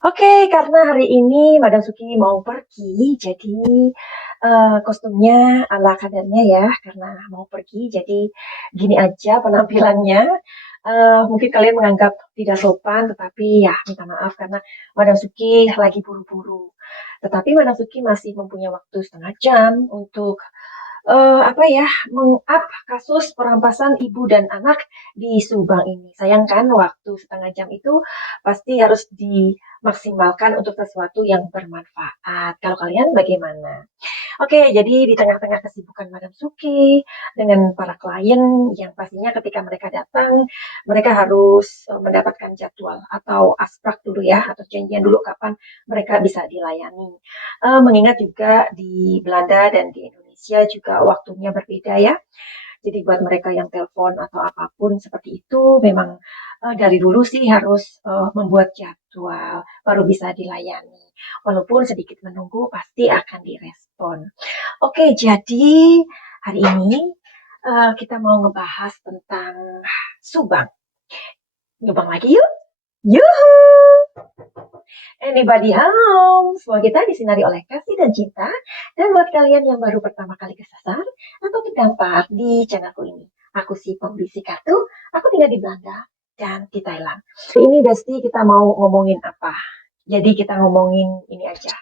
Oke, karena hari ini Madam Suki mau pergi, jadi kostumnya ala kadarnya ya, karena mau pergi, jadi gini aja penampilannya. Mungkin kalian menganggap tidak sopan, tetapi ya minta maaf karena Madam Suki lagi buru-buru. Tetapi Madam Suki masih mempunyai waktu setengah jam untuk apa ya, meng-up kasus perampasan ibu dan anak di Subang ini. Sayang kan waktu setengah jam itu pasti harus dimaksimalkan untuk sesuatu yang bermanfaat. Kalau kalian bagaimana? Oke, jadi di tengah-tengah kesibukan Madam Suki dengan para klien yang pastinya ketika mereka datang, mereka harus mendapatkan jadwal atau asprak dulu ya, atau janjian dulu kapan mereka bisa dilayani. Mengingat juga di Belanda dan di Indonesia juga waktunya berbeda ya. Jadi buat mereka yang telepon atau apapun seperti itu memang dari dulu sih harus membuat jadwal baru bisa dilayani. Walaupun sedikit menunggu pasti akan direspon. Oke, jadi hari ini kita mau ngebahas tentang Subang. Nyumbang lagi yuk. Yuhu! Anybody home? Semua kita disinari oleh kasih dan cinta. Dan buat kalian yang baru pertama kali kesasar atau terdampak di channelku ini. Aku si pembisik kartu, aku tinggal di Belanda dan di Thailand. Ini Besti kita mau ngomongin apa? Jadi kita ngomongin ini aja.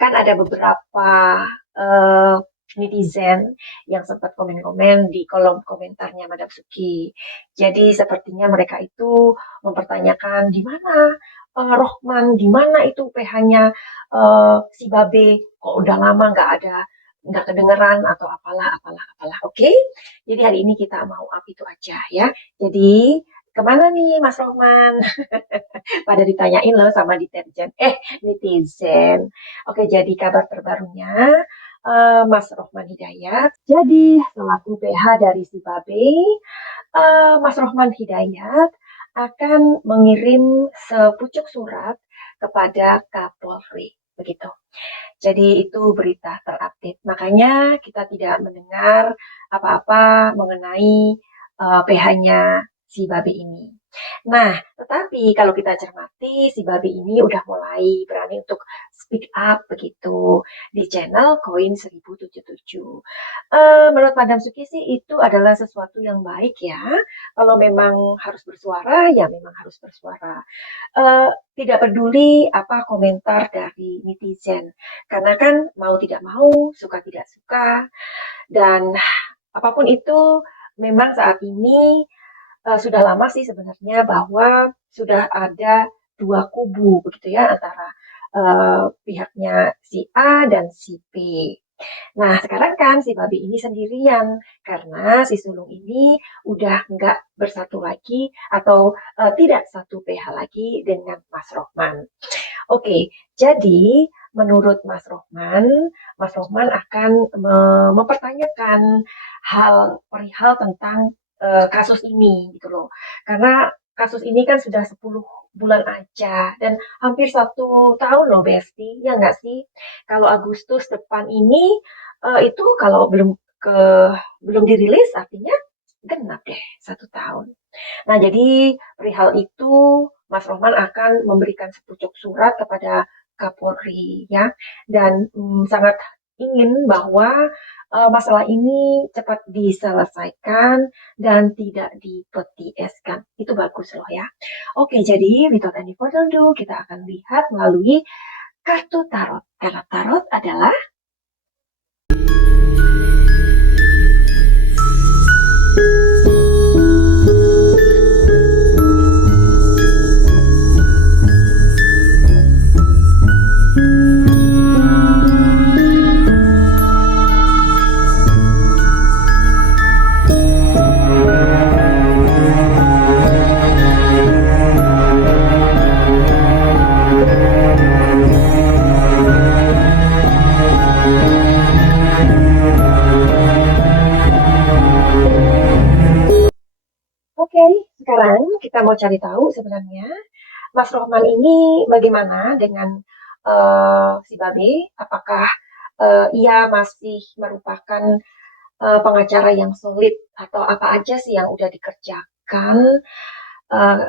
Kan ada beberapa uh, netizen yang sempat komen-komen di kolom komentarnya Madam Suki. Jadi sepertinya mereka itu mempertanyakan di mana Rohman, di mana itu PH-nya si Babe, kok udah lama nggak kedengeran atau apalah. Oke, jadi hari ini kita mau up itu aja ya. Jadi kemana nih Mas Rohman? Pada ditanyain loh sama netizen. Oke, jadi kabar terbarunya Mas Rohman Hidayat. Jadi selaku PH dari si Babe, Mas Rohman Hidayat akan mengirim sepucuk surat kepada Kapolri. Begitu. Jadi itu berita terupdate. Makanya kita tidak mendengar apa-apa mengenai PH-nya si Babe ini. Nah, tetapi kalau kita cermati, si Babe ini udah mulai berani untuk speak up begitu di channel Koin 1077. Menurut Madam Suki sih itu adalah sesuatu yang baik ya. Kalau memang harus bersuara, ya memang harus bersuara. Tidak peduli apa komentar dari netizen. Karena kan mau tidak mau, suka tidak suka, dan apapun itu memang saat ini sudah lama sih sebenarnya bahwa sudah ada dua kubu begitu ya antara pihaknya si A dan si B. Nah, sekarang kan si Babi ini sendirian karena si sulung ini udah nggak bersatu lagi atau tidak satu PH lagi dengan Mas Rohman. Oke, jadi menurut Mas Rohman akan mempertanyakan hal perihal tentang kasus ini gitu loh. Karena kasus ini kan sudah 10 bulan aja dan hampir 1 tahun loh Besti, ya nggak sih? Kalau Agustus depan ini itu kalau ke belum dirilis artinya genap deh 1 tahun. Nah, jadi perihal itu Mas Rohman akan memberikan sepucuk surat kepada Kapolri ya dan sangat ingin bahwa masalah ini cepat diselesaikan dan tidak dipetieskan. Itu bagus loh ya. Oke, jadi without any further ado, kita akan lihat melalui kartu tarot. Karena tarot adalah oke, sekarang kita mau cari tahu sebenarnya Mas Rohman ini bagaimana dengan si Babe? Apakah ia masih merupakan pengacara yang solid atau apa aja sih yang udah dikerjakan uh,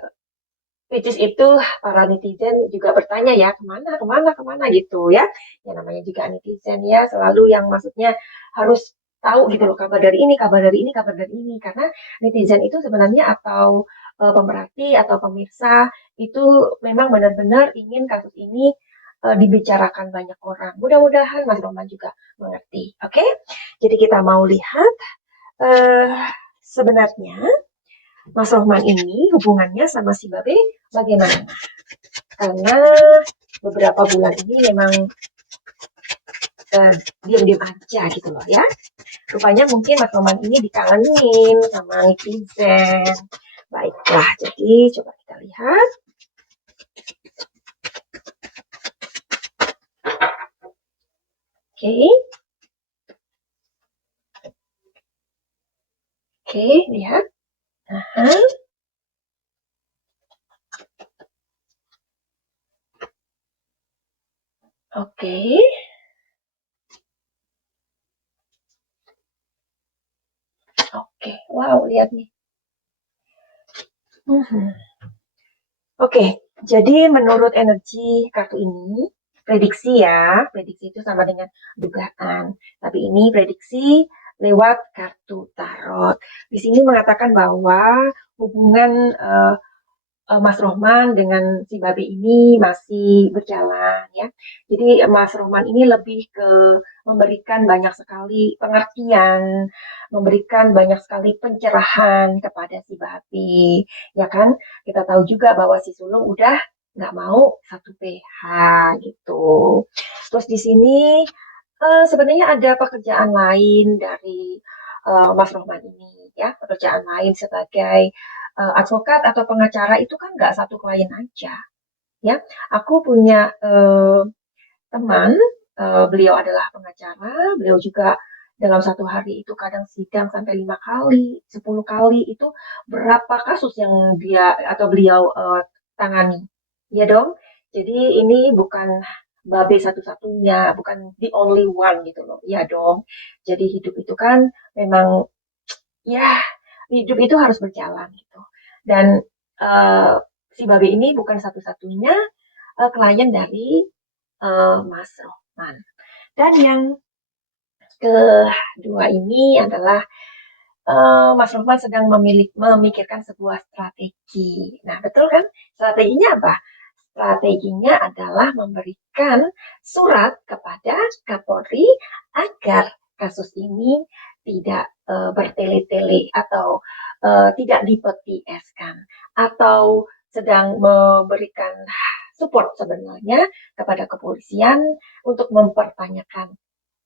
which is itu para netizen juga bertanya ya, kemana gitu ya. Ya namanya juga netizen ya, selalu yang maksudnya harus tahu gitu loh kabar dari ini, kabar dari ini, kabar dari ini. Karena netizen itu sebenarnya atau pemerhati atau pemirsa itu memang benar-benar ingin kasus ini dibicarakan banyak orang. Mudah-mudahan Mas Roman juga mengerti. Oke, jadi kita mau lihat sebenarnya Mas Rohman ini hubungannya sama si Babe bagaimana? Karena beberapa bulan ini memang diam-diam aja gitu loh ya. Rupanya mungkin Mas Rohman ini dikangenin sama netizen. Baiklah, jadi coba kita lihat. Oke. Oke, lihat. Aha. Oke. Oke, wow, lihat nih. Oke, jadi menurut energi kartu ini, prediksi ya, prediksi itu sama dengan dugaan. Tapi ini prediksi lewat kartu tarot. Di sini mengatakan bahwa hubungan Mas Rohman dengan si Babe ini masih berjalan ya. Jadi Mas Rohman ini lebih ke memberikan banyak sekali pengertian, memberikan banyak sekali pencerahan kepada si Babe, ya kan? Kita tahu juga bahwa si Sulung udah nggak mau satu PH gitu. Terus di sini sebenarnya ada pekerjaan lain dari Mas Rohman ini ya, pekerjaan lain sebagai advokat atau pengacara itu kan nggak satu klien aja ya. Aku punya teman, beliau adalah pengacara, beliau juga dalam satu hari itu kadang sidang sampai 5 kali, 10 kali, itu berapa kasus yang dia atau beliau tangani. Ya dong, jadi ini bukan Babe satu-satunya, bukan the only one gitu loh. Ya dong, jadi hidup itu kan memang ya hidup itu harus berjalan gitu. Dan si Babe ini bukan satu-satunya klien dari Mas Rohman. Dan yang kedua ini adalah Mas Rohman sedang memikirkan sebuah strategi. Nah, betul kan? Strateginya apa? Strateginya adalah memberikan surat kepada Kapolri agar kasus ini tidak bertele-tele atau tidak dipetieskan atau sedang memberikan support sebenarnya kepada kepolisian untuk mempertanyakan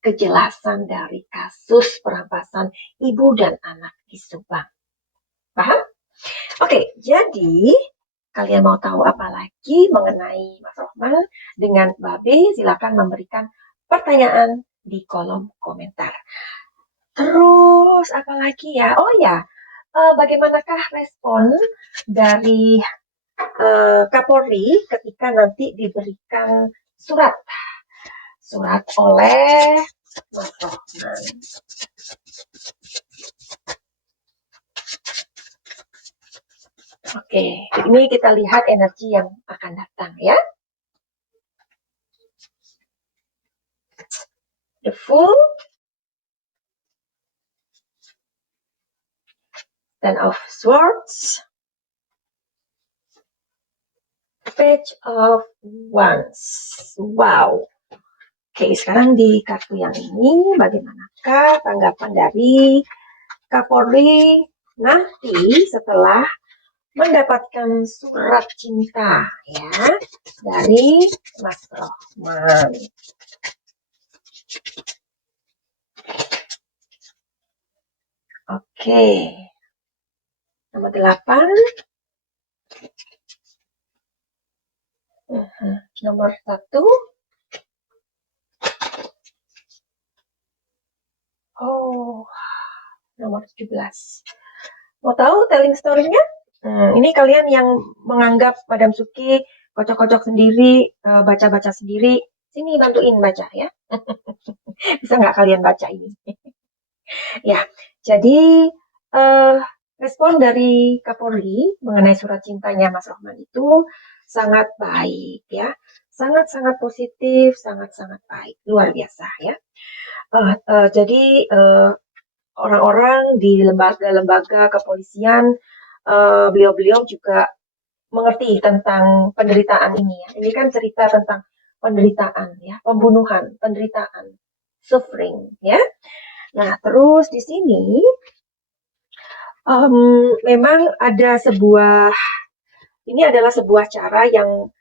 kejelasan dari kasus perampasan ibu dan anak di Subang. Paham? Oke, jadi kalian mau tahu apa lagi mengenai Mas Rohman dengan Babe, silakan memberikan pertanyaan di kolom komentar. Terus apa lagi ya? Oh ya, bagaimanakah respon dari Kapolri ketika nanti diberikan surat oleh Mas Rohman? Oke, ini kita lihat energi yang akan datang ya. The Fool, Ten of Swords, Page of Wands. Wow. Oke, sekarang di kartu yang ini bagaimanakah tanggapan dari Kapolri nanti setelah mendapatkan surat cinta ya dari Mas Rohman. Oke. Nomor 8. Nomor 1. Oh, nomor 17. Mau tahu telling story-nya? Ini kalian yang menganggap Madam Suki kocok-kocok sendiri, baca-baca sendiri, sini bantuin baca ya. Bisa nggak kalian baca ini? Ya, jadi respon dari Kapolri mengenai surat cintanya Mas Rohman itu sangat baik ya, sangat-sangat positif, sangat-sangat baik, luar biasa ya. Jadi orang-orang di lembaga-lembaga kepolisian, beliau-beliau juga mengerti tentang penderitaan ini ya. Ini kan cerita tentang penderitaan ya, pembunuhan, penderitaan, suffering ya. Nah, terus di sini memang ada ini adalah sebuah cara yang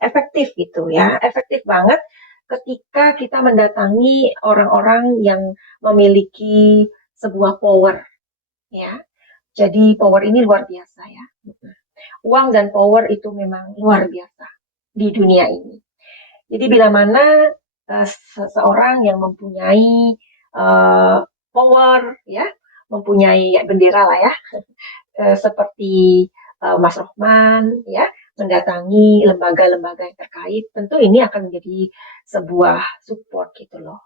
efektif gitu ya, efektif banget ketika kita mendatangi orang-orang yang memiliki sebuah power ya. Jadi power ini luar biasa ya. Uang dan power itu memang luar biasa di dunia ini. Jadi bila mana seseorang yang mempunyai power ya, mempunyai bendera lah ya, seperti Mas Rohman ya, mendatangi lembaga-lembaga yang terkait, tentu ini akan menjadi sebuah support gitu loh.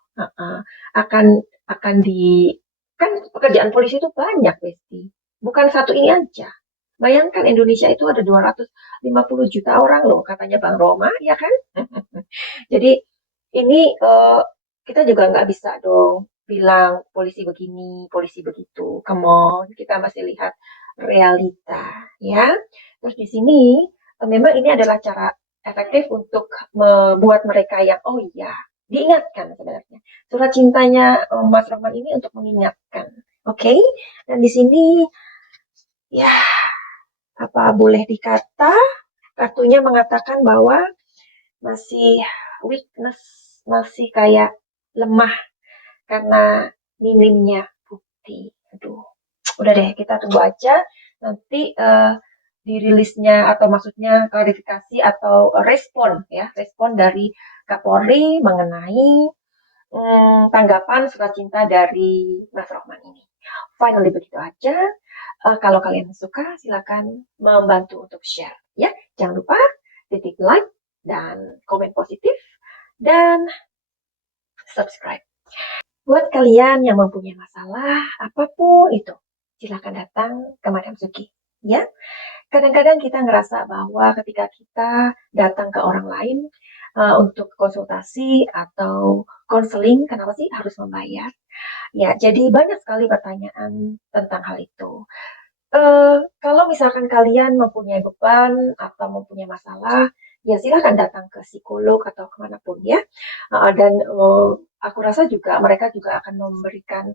Akan akan di kan pekerjaan polisi itu banyak, Besti. Bukan satu ini aja. Bayangkan Indonesia itu ada 250 juta orang loh, katanya Bang Roma, ya kan? Jadi ini kita juga nggak bisa dong bilang polisi begini, polisi begitu. Come on, kita masih lihat realita, ya. Terus di sini memang ini adalah cara efektif untuk membuat mereka yang oh iya diingatkan sebenarnya. Surat cintanya Mas Roman ini untuk mengingatkan, oke? Okay? Dan di sini ya apa boleh dikata kartunya mengatakan bahwa masih weakness, masih kayak lemah karena minimnya bukti. Aduh, udah deh kita tunggu aja nanti dirilisnya atau maksudnya klarifikasi atau respon ya, respon dari Kapolri mengenai tanggapan surat cinta dari Mas Rohman ini. Finally begitu aja. Kalau kalian suka silakan membantu untuk share ya. Jangan lupa titik like dan komen positif dan subscribe. Buat kalian yang mempunyai masalah apapun itu, silakan datang ke Madam Suki ya. Kadang-kadang kita ngerasa bahwa ketika kita datang ke orang lain untuk konsultasi atau konseling, kenapa sih harus membayar? Ya, jadi banyak sekali pertanyaan tentang hal itu. Kalau misalkan kalian mempunyai beban atau mempunyai masalah, ya silakan datang ke psikolog atau kemanapun ya. Dan aku rasa juga mereka juga akan memberikan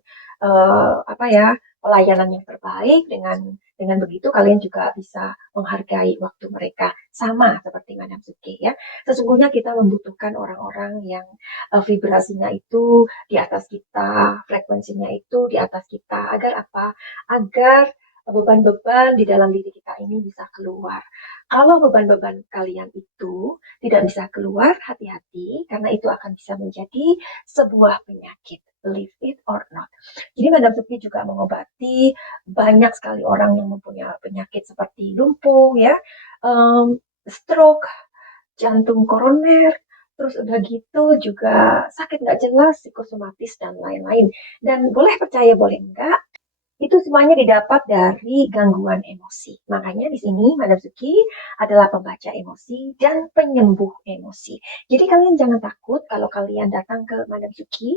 apa ya pelayanan yang terbaik dengan begitu kalian juga bisa menghargai waktu mereka sama seperti Madam Suki ya. Sesungguhnya kita membutuhkan orang-orang yang vibrasinya itu di atas kita, frekuensinya itu di atas kita agar apa? Agar beban-beban di dalam diri kita ini bisa keluar. Kalau beban-beban kalian itu tidak bisa keluar, hati-hati karena itu akan bisa menjadi sebuah penyakit. Believe it or not. Jadi Madam Supi juga mengobati banyak sekali orang yang mempunyai penyakit seperti lumpuh, ya, stroke, jantung koroner, terus udah gitu juga sakit nggak jelas, psikosomatis dan lain-lain. Dan boleh percaya boleh enggak, itu semuanya didapat dari gangguan emosi. Makanya di sini Madam Suki adalah pembaca emosi dan penyembuh emosi. Jadi kalian jangan takut kalau kalian datang ke Madam Suki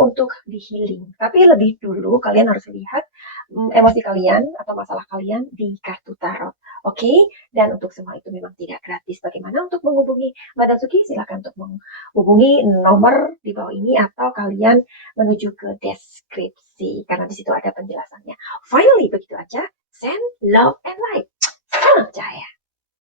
untuk di healing. Tapi lebih dulu kalian harus lihat emosi kalian atau masalah kalian di kartu tarot. Oke, dan untuk semua itu memang tidak gratis. Bagaimana untuk menghubungi Madam Suki? Silakan untuk menghubungi nomor di bawah ini atau kalian menuju ke deskripsi karena di situ ada penjelasannya. Finally begitu aja. Send love